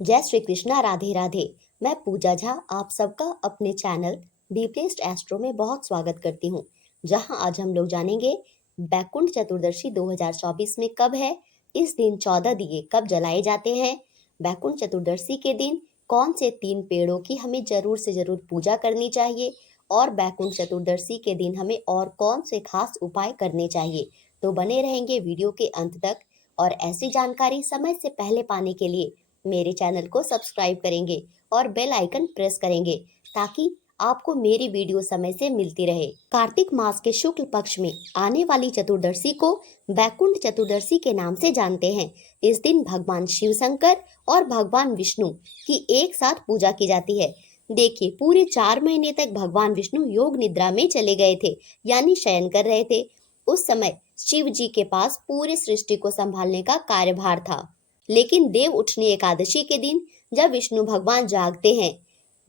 जय श्री कृष्णा, राधे राधे। मैं पूजा झा आप सबका अपने चैनल बी प्लेस्ड एस्ट्रो में बहुत स्वागत करती हूँ, जहां आज हम लोग जानेंगे बैकुंठ चतुर्दशी 2024 में कब है, इस दिन 14 दिए कब जलाए जाते हैं, बैकुंठ चतुर्दशी के दिन कौन से 3 पेड़ों की हमें जरूर से जरूर पूजा करनी चाहिए और बैकुंठ चतुर्दशी के दिन हमें और कौन से खास उपाय करने चाहिए। तो बने रहेंगे वीडियो के अंत तक और ऐसी जानकारी समय से पहले पाने के लिए मेरे चैनल को सब्सक्राइब करेंगे और बेल आइकन प्रेस करेंगे ताकि आपको मेरी वीडियो समय से मिलती रहे। कार्तिक मास के शुक्ल पक्ष में आने वाली चतुर्दशी को बैकुंठ चतुर्दशी के नाम से जानते हैं। इस दिन भगवान शिव शंकर और भगवान विष्णु की एक साथ पूजा की जाती है। देखिए, पूरे 4 महीने तक भगवान विष्णु योग निद्रा में चले गए थे, यानी शयन कर रहे थे। उस समय शिव जी के पास पूरी सृष्टि को संभालने का कार्यभार था। लेकिन देव उठनी एकादशी के दिन जब विष्णु भगवान जागते हैं,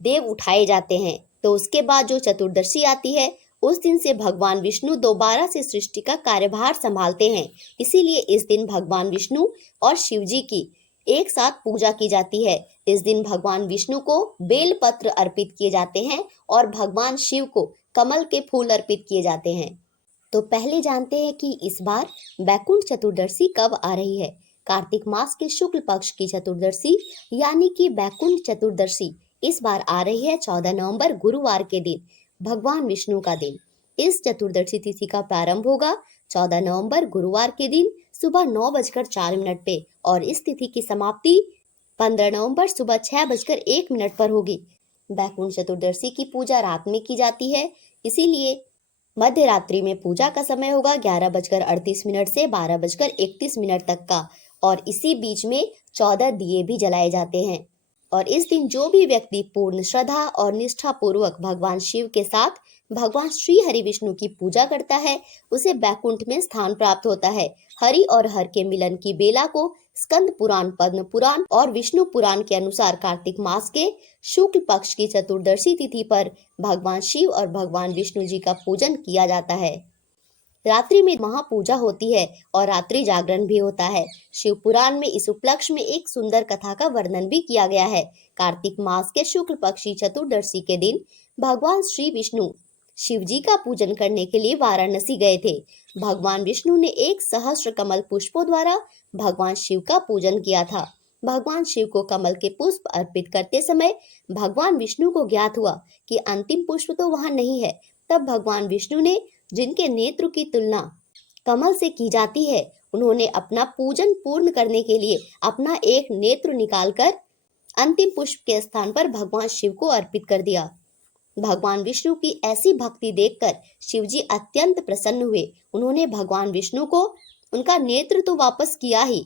देव उठाए जाते हैं, तो उसके बाद जो चतुर्दशी आती है, उस दिन से भगवान विष्णु दोबारा से सृष्टि का कार्यभार संभालते हैं। इसीलिए इस दिन भगवान विष्णु और शिव जी की एक साथ पूजा की जाती है। इस दिन भगवान विष्णु को बेल पत्र अर्पित किए जाते हैं और भगवान शिव को कमल के फूल अर्पित किए जाते हैं। तो पहले जानते हैं कि इस बार बैकुंठ चतुर्दशी कब आ रही है। कार्तिक मास के शुक्ल पक्ष की चतुर्दशी यानी कि बैकुंठ चतुर्दशी इस बार आ रही है 14 नवंबर गुरुवार के दिन, भगवान विष्णु का दिन। इस चतुर्दशी तिथि का प्रारंभ होगा 14 नवंबर गुरुवार के दिन सुबह 9:04 पे और इस तिथि की समाप्ति 15 नवंबर सुबह 6:01 पर होगी। बैकुंठ चतुर्दशी की पूजा रात में की जाती है, इसीलिए मध्य रात्रि में पूजा का समय होगा 11:38 से 12:31 तक का और इसी बीच में 14 दिए भी जलाए जाते हैं। और इस दिन जो भी व्यक्ति पूर्ण श्रद्धा और निष्ठा पूर्वक भगवान शिव के साथ भगवान श्री हरि विष्णु की पूजा करता है, उसे बैकुंठ में स्थान प्राप्त होता है। हरि और हर के मिलन की बेला को स्कंद पुराण, पद्म पुराण और विष्णु पुराण के अनुसार कार्तिक मास के शुक्ल पक्ष की चतुर्दशी तिथि पर भगवान शिव और भगवान विष्णु जी का पूजन किया जाता है। रात्रि में महापूजा होती है और रात्रि जागरण भी होता है। शिव पुराण में इस उपलक्ष्य में एक सुंदर कथा का वर्णन भी किया गया है। कार्तिक मास के शुक्ल पक्षी चतुर्दशी के दिन भगवान श्री विष्णु शिव जी का पूजन करने के लिए वाराणसी गए थे। भगवान विष्णु ने एक सहस्त्र कमल पुष्पों द्वारा भगवान शिव का पूजन किया था। भगवान शिव को कमल के पुष्प अर्पित करते समय भगवान विष्णु को ज्ञात हुआ कि अंतिम पुष्प तो वहां नहीं है। तब भगवान विष्णु ने, जिनके नेत्र की तुलना कमल से की जाती है, उन्होंने अपना पूजन पूर्ण करने के लिए अपना एक नेत्र निकालकर अंतिम पुष्प के स्थान पर भगवान शिव को अर्पित कर दिया। भगवान विष्णु की ऐसी भक्ति देखकर शिव जी अत्यंत प्रसन्न हुए। उन्होंने भगवान विष्णु को उनका नेत्र तो वापस किया ही,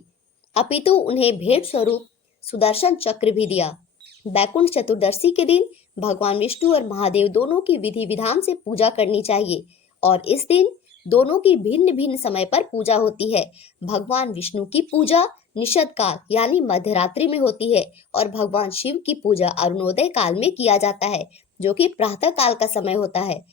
अपितु उन्हें भेंट स्वरूप सुदर्शन चक्र भी दिया। बैकुंठ चतुर्दशी के दिन भगवान विष्णु और महादेव दोनों की विधि विधान से पूजा करनी चाहिए और इस दिन दोनों की भिन्न भिन्न समय पर पूजा होती है। भगवान विष्णु की पूजा निषद काल यानी मध्यरात्रि में होती है और भगवान शिव की पूजा अरुणोदय काल में किया जाता है, जो कि प्रातः काल का समय होता है।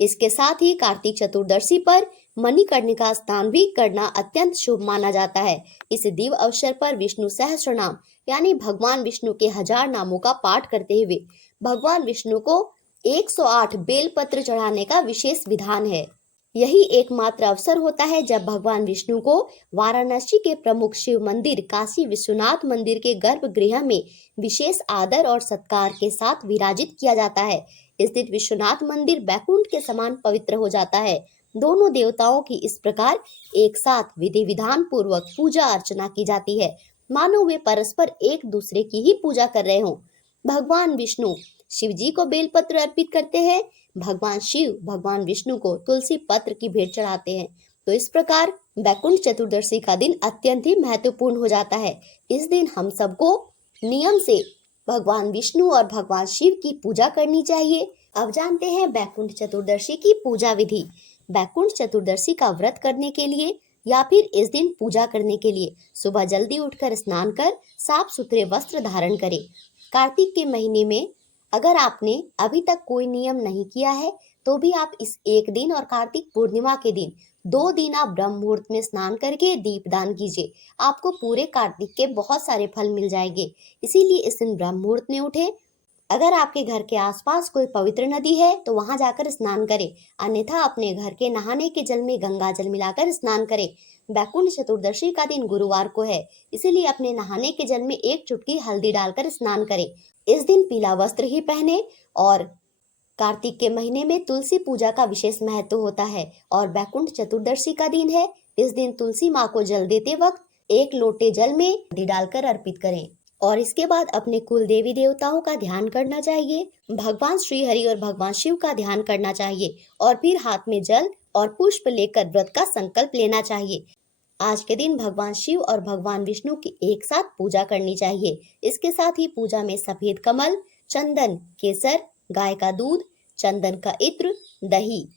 इसके साथ ही कार्तिक चतुर्दशी पर मणिकर्णिका स्नान भी करना अत्यंत शुभ माना जाता है। इस दिव्य अवसर पर विष्णु सहस्त्रनाम यानी भगवान विष्णु के 1000 नामों का पाठ करते हुए भगवान विष्णु को 108 बेलपत्र चढ़ाने का विशेष विधान है। यही एकमात्र अवसर होता है जब भगवान विष्णु को वाराणसी के प्रमुख शिव मंदिर काशी विश्वनाथ मंदिर के गर्भगृह में विशेष आदर और सत्कार के साथ विराजित किया जाता है। इस दिन विश्वनाथ मंदिर बैकुंठ के समान पवित्र हो जाता है। दोनों देवताओं की इस प्रकार एक साथ विधि विधान पूर्वक पूजा अर्चना की जाती है, मानो वे परस्पर एक दूसरे की ही पूजा कर रहे हों। भगवान विष्णु शिव जी को बेलपत्र अर्पित करते हैं, भगवान शिव भगवान विष्णु को तुलसी पत्र की भेंट चढ़ाते हैं। तो इस प्रकार बैकुंठ चतुर्दशी का दिन अत्यंत ही महत्वपूर्ण हो जाता है। इस दिन हम सबको नियम से भगवान विष्णु और भगवान शिव की पूजा करनी चाहिए। अब जानते हैं बैकुंठ चतुर्दशी की पूजा विधि। बैकुंठ चतुर्दशी का व्रत करने के लिए या फिर इस दिन पूजा करने के लिए सुबह जल्दी उठकर स्नान कर साफ सुथरे वस्त्र धारण करें। कार्तिक के महीने में अगर आपने अभी तक कोई नियम नहीं किया है तो भी आप इस एक दिन और कार्तिक पूर्णिमा के दिन 2 दिन आप ब्रह्म मुहूर्त में स्नान करके दीपदान कीजिए। आपको पूरे कार्तिक के बहुत सारे फल मिल जाएंगे। इसीलिए इस दिन ब्रह्म मुहूर्त में उठे। अगर आपके घर के आसपास कोई पवित्र नदी है तो वहां जाकर स्नान करें, अन्यथा अपने घर के नहाने के जल में गंगा जल मिलाकर स्नान करें। बैकुंठ चतुर्दशी का दिन गुरुवार को है, इसीलिए अपने नहाने के जल में एक चुटकी हल्दी डालकर स्नान करें। इस दिन पीला वस्त्र ही पहने। और कार्तिक के महीने में तुलसी पूजा का विशेष महत्व होता है और बैकुंठ चतुर्दशी का दिन है। इस दिन तुलसी माँ को जल देते वक्त एक लोटे जल में हल्दी डालकर अर्पित करें। और इसके बाद अपने कुल देवी देवताओं का ध्यान करना चाहिए, भगवान श्री हरि और भगवान शिव का ध्यान करना चाहिए और फिर हाथ में जल और पुष्प लेकर व्रत का संकल्प लेना चाहिए। आज के दिन भगवान शिव और भगवान विष्णु की एक साथ पूजा करनी चाहिए। इसके साथ ही पूजा में सफेद कमल, चंदन, केसर, गाय का दूध, चंदन का इत्र, दही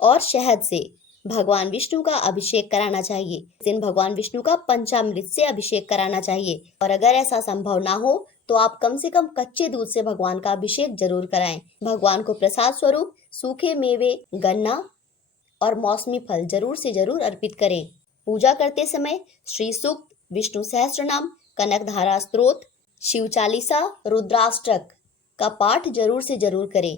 और शहद से भगवान विष्णु का अभिषेक कराना चाहिए। इस दिन भगवान विष्णु का पंचामृत से अभिषेक कराना चाहिए और अगर ऐसा संभव ना हो तो आप कम से कम कच्चे दूध से भगवान का अभिषेक जरूर कराएं। भगवान को प्रसाद स्वरूप सूखे मेवे, गन्ना और मौसमी फल जरूर से जरूर अर्पित करें। पूजा करते समय श्री सूक्त, विष्णु सहस्त्रनाम, कनकधारा स्तोत्र, शिव चालीसा, रुद्राष्टक का पाठ जरूर से जरूर करें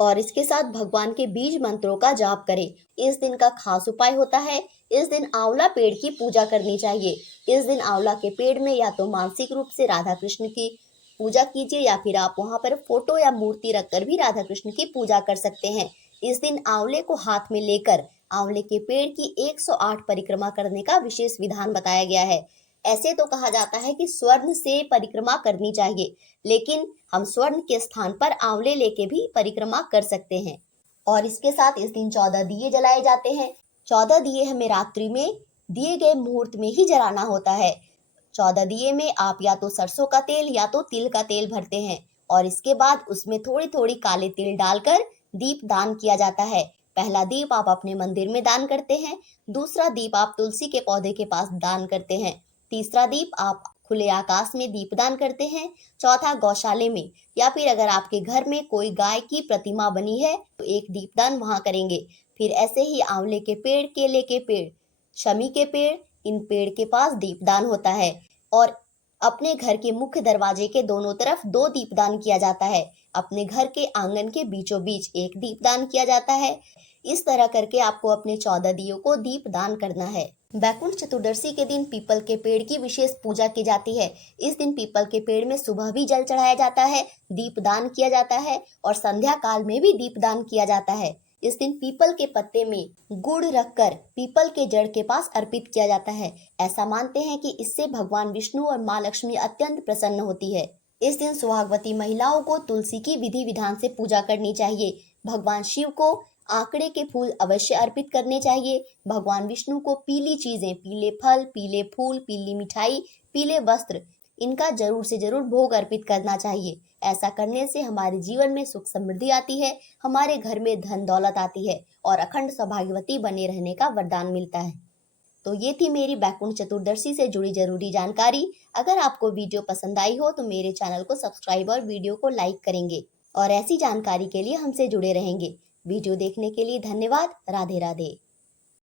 और इसके साथ भगवान के बीज मंत्रों का जाप करें। इस दिन का खास उपाय होता है, इस दिन आंवला पेड़ की पूजा करनी चाहिए। इस दिन आंवला के पेड़ में या तो मानसिक रूप से राधा कृष्ण की पूजा कीजिए या फिर आप वहां पर फोटो या मूर्ति रखकर भी राधा कृष्ण की पूजा कर सकते हैं। इस दिन आंवले को हाथ में लेकर आंवले के पेड़ की 108 परिक्रमा करने का विशेष विधान बताया गया है। ऐसे तो कहा जाता है कि स्वर्ण से परिक्रमा करनी चाहिए, लेकिन हम स्वर्ण के स्थान पर आंवले लेके भी परिक्रमा कर सकते हैं। और इसके साथ इस दिन 14 दिए जलाए जाते हैं। 14 दिए हमें रात्रि में दिए गए मुहूर्त में ही जलाना होता है। 14 दिए में आप या तो सरसों का तेल या तो तिल का तेल भरते हैं और इसके बाद उसमें थोड़ी थोड़ी काले तिल डालकर दीप दान किया जाता है। पहला दीप आप अपने मंदिर में दान करते हैं, दूसरा दीप आप तुलसी के पौधे के पास दान करते हैं, तीसरा दीप आप खुले आकाश में दीपदान करते हैं, चौथा गौशाले में या फिर अगर आपके घर में कोई गाय की प्रतिमा बनी है तो एक दीपदान वहां करेंगे। फिर ऐसे ही आंवले के पेड़, केले के पेड़, शमी के पेड़, इन पेड़ के पास दीपदान होता है और अपने घर के मुख्य दरवाजे के दोनों तरफ 2 दीपदान किया जाता है। अपने घर के आंगन के बीचों बीच एक दीपदान किया जाता है। इस तरह करके आपको अपने 14 दियों को दीपदान करना है। बैकुंठ चतुर्दशी के दिन पीपल के पेड़ की विशेष पूजा की जाती है। इस दिन पीपल के पेड़ में सुबह भी जल चढ़ाया जाता है, दीपदान किया जाता है और संध्या काल में भी दीपदान किया जाता है। इस दिन पीपल के पत्ते में गुड़ रखकर पीपल के जड़ के पास अर्पित किया जाता है। ऐसा मानते हैं कि इससे भगवान विष्णु और माँ लक्ष्मी अत्यंत प्रसन्न होती है। इस दिन सुहागवती महिलाओं को तुलसी की विधि विधान से पूजा करनी चाहिए। भगवान शिव को आंकड़े के फूल अवश्य अर्पित करने चाहिए। भगवान विष्णु को पीली चीजें, पीले फल, पीले फूल, पीली मिठाई, पीले वस्त्र, इनका जरूर से जरूर भोग अर्पित करना चाहिए। ऐसा करने से हमारे जीवन में सुख समृद्धि आती है, हमारे घर में धन दौलत आती है और अखंड सौभाग्यवती बने रहने का वरदान मिलता है। तो ये थी मेरी बैकुंठ चतुर्दशी से जुड़ी जरूरी जानकारी। अगर आपको वीडियो पसंद आई हो तो मेरे चैनल को सब्सक्राइब और वीडियो को लाइक करेंगे और ऐसी जानकारी के लिए हमसे जुड़े रहेंगे। वीडियो देखने के लिए धन्यवाद। राधे राधे।